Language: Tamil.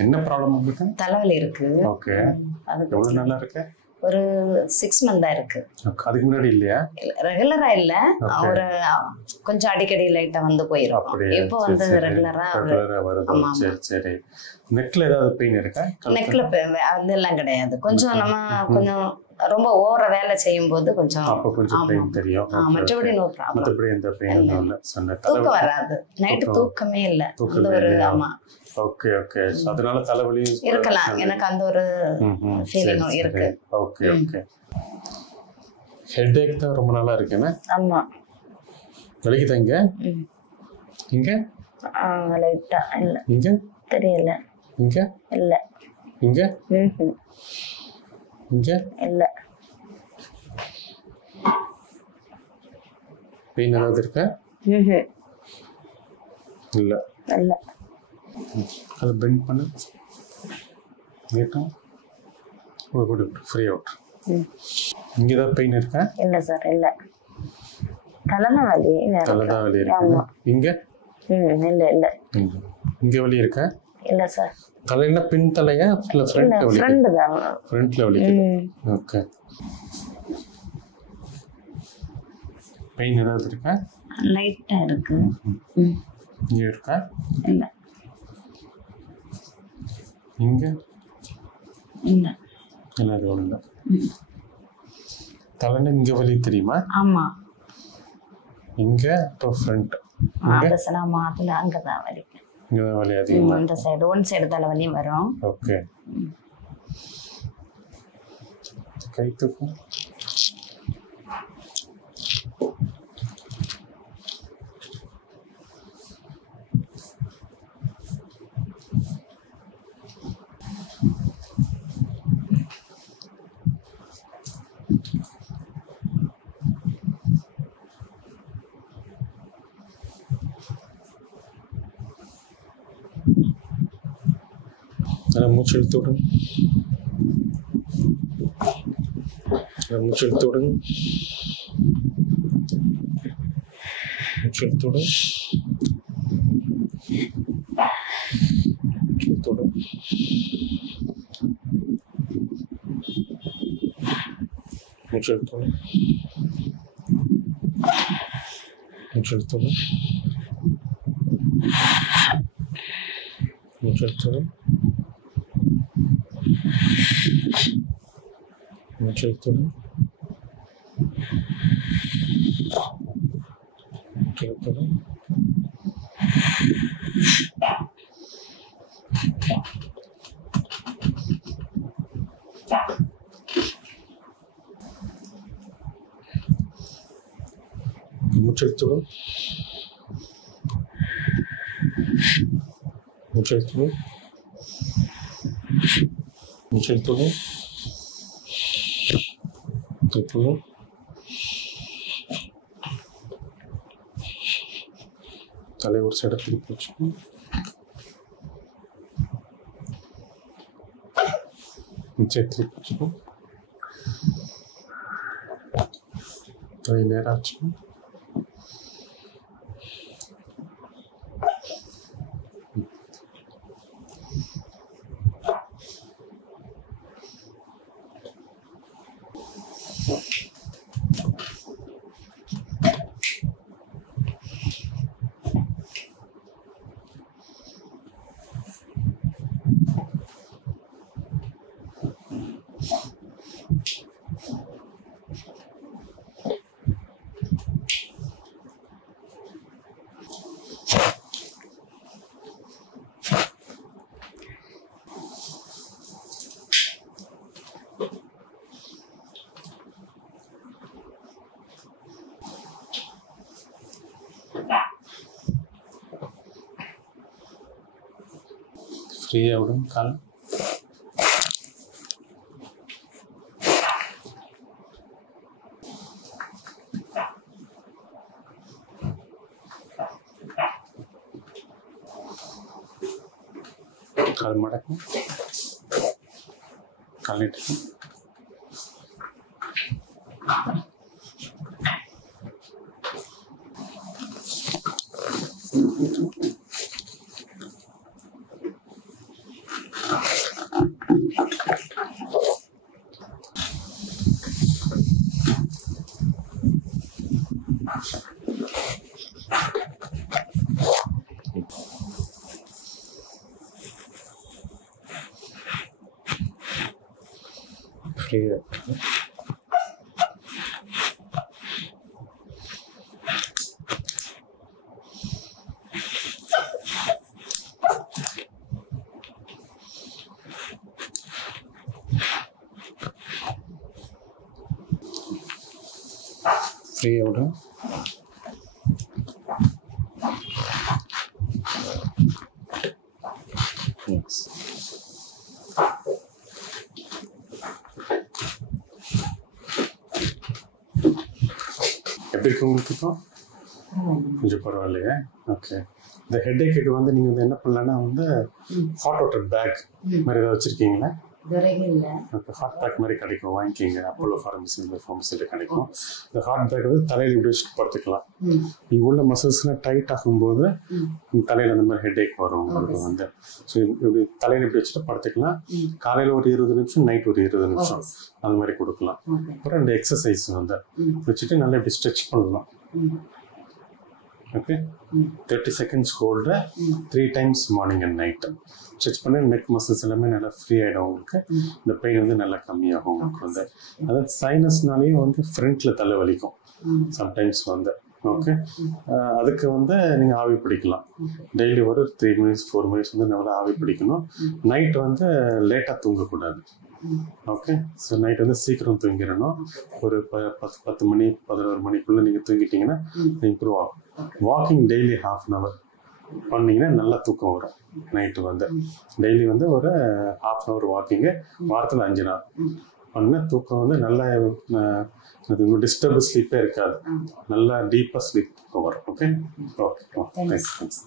என்ன ப்ராப்ளம் உங்களுக்கு? தலைவலி இருக்கு. ஓகே. அது எவ்வளவு நாளா இருக்கு? ஒரு 6 மந்த் இருக்கு. அதுக்கு முன்னாடி இல்லையா? ரெகுலரா இல்ல, ஒரு கொஞ்சம் அடிக்கடி லைட்டா வந்து போயிரும். இப்போ வந்து ரெகுலரா வருது. சரி சரி. நெக்ல ஏதாவது பெயின் இருக்கா? நெக்ல அதெல்லாம் கிடையாது. கொஞ்சம் நம்ம கொஞ்சம் ரொம்ப ஓவர வேலை செய்யும் போது கொஞ்சம் பெயின் தெரியும். மற்றபடி நோ ப்ராப்ளம். மற்றபடி எந்த பெயின் இல்ல. தூக்கம் வராது. நைட் தூக்கமே இல்ல. அந்த ஒரு ஓகே ஓகே. அதனால தலைவலி இருக்கலாம். எனக்கு அந்த ஒரு ஃபீலிங் இருக்கு. Okay okay. ஹெட்டேக் தான் ரொம்ப நாளா இருக்குன்னா? ஆமா. வலிக்குதா இங்க? இங்க? லைட்டா இல்ல. இங்க? தெரியல. இங்க? இல்ல. இங்க? இங்க? இல்ல. பெயின் ஏதாவது இருக்கா? இல்ல. இல்ல. அதை பெண்ட் பண்ணு. நீட்டும். Good free out. இங்க ஏதாவது பெயின் இருக்கா? இல்ல சார், இல்ல. தலைதான் வலி. தலைதான் வலி இருக்கு. இங்க? இல்ல இல்ல. இங்க வலி இருக்கா? இல்ல சார். தலையில பின் தலையா இல்ல ஃப்ரண்ட்ல வலி? ஃப்ரண்ட் தான். ஃப்ரண்ட்ல வலி. ஓகே. பெயின் ஏதாவது இருக்கா? லைட்டா இருக்கு. இங்க இருக்கா? இல்ல. இங்க? இல்ல. இல்ல இல்ல. தலையில இங்க வலி தெரியுமா? ஆமா. இங்க இப்போ ஃப்ரண்ட். அந்த சனமா அதுல அங்க தான் வலி. இங்க தான் வலி அதிகமா. இந்த சைடு ஒன் சைடு தலைவலி வரும். ஓகே. கை தூக்கு. மூச்சு இழுத்து விடுங்க. மூச்சு இழுத்து விடுங்க. மூச்சு இழுத்து விடுங்க. இழுத்து விடுங்க. மூச்சு இழுத்து விடுங்க. மூச்சு இழுத்து விடுங்க. மூச்சு இழுத்து விடுங்க. மூச்சு இழுத்து விடுங்க. மூச்சு இழுத்து விடுங்க. மூச்சு இழுத்து விடுங்க. மூச்சு இழுத்து விடுங்க. மூச்சு இழுத்து விடுங்க. இப்போ தலை ஒரு சைடை திருப்பி வச்சுக்கணும். திருப்பி வச்சுக்கணும். தலை நேராக வச்சுக்கணும். ஃப்ரீயாக விடும் கால். கால் மடக்கும். கால் நீட்டுக்கும். ஃப்ரீயாக ஃப்ரீயோட எப்படி இருக்கு உங்களுக்கு இப்போ கொஞ்சம் பரவாயில்லையே? ஓகே. இந்த ஹெட்டேக்கு வந்து நீங்கள் வந்து என்ன பண்ணலான்னா வந்து ஹாட் வாட்டர் பேக் மாதிரி ஏதாவது வச்சுருக்கீங்களா? ஓகே, ஹாட் பேக் மாதிரி கிடைக்கும், வாங்கிக்கிங்க. அப்போலோ ஃபார்மசியில் கிடைக்கும். இந்த ஹாட் பேக் வந்து தலையில் இப்படி வச்சுட்டு படுத்துக்கலாம். நீங்கள் உள்ள மசில்ஸ்லாம் டைட் ஆகும்போது தலையில் அந்த மாதிரி ஹெட்டேக் வரும் உங்களுக்கு வந்து. ஸோ இப்படி தலையில் இப்படி வச்சுட்டு படுத்துக்கலாம். காலையில் ஒரு 20 நிமிஷம், நைட் ஒரு 20 நிமிஷம் அந்த மாதிரி கொடுக்கலாம். அப்புறம் இந்த எக்ஸசைஸ் வந்து வச்சுட்டு நல்லா இப்படி ஸ்ட்ரெச் பண்ணலாம். Okay, 30 seconds hold 3 times morning and night stretch பண்ணி நெக் மசில்ஸ் எல்லாமே நல்லா ஃப்ரீ ஆகிடும் உங்களுக்கு. இந்த பெயின் வந்து நல்லா கம்மியாகும் உங்களுக்கு வந்து. அதாவது சைனஸ்னாலேயும் வந்து ஃப்ரண்ட்டில் தலை வலிக்கும் சம்டைம்ஸ் வந்து. ஓகே, அதுக்கு வந்து நீங்கள் ஆவி பிடிக்கலாம். டெய்லி ஒரு 3 minutes 4 minutes வந்து நல்லா ஆவி பிடிக்கணும். நைட் வந்து லேட்டாக தூங்கக்கூடாது. ஓகே, ஸோ நைட் வந்து சீக்கிரம் தூங்கிடணும். ஒரு 10 மணி 11 மணிக்குள்ளே நீங்கள் தூங்கிட்டீங்கன்னா இம்ப்ரூவ் ஆகும். வாக்கிங் டெய்லி 1/2 an hour பண்ணிங்கன்னா நல்லா தூக்கம் வரும். நைட்டு வந்து டெய்லி வந்து ஒரு 1/2 an hour வாக்கிங்கு வாரத்தில் 5 நாள் பண்ண தூக்கம் வந்து நல்லா டிஸ்டர்பு ஸ்லீப்பே இருக்காது. நல்லா டீப்பாக ஸ்லீப் தூக்கம் வரும். Okay okay, thanks.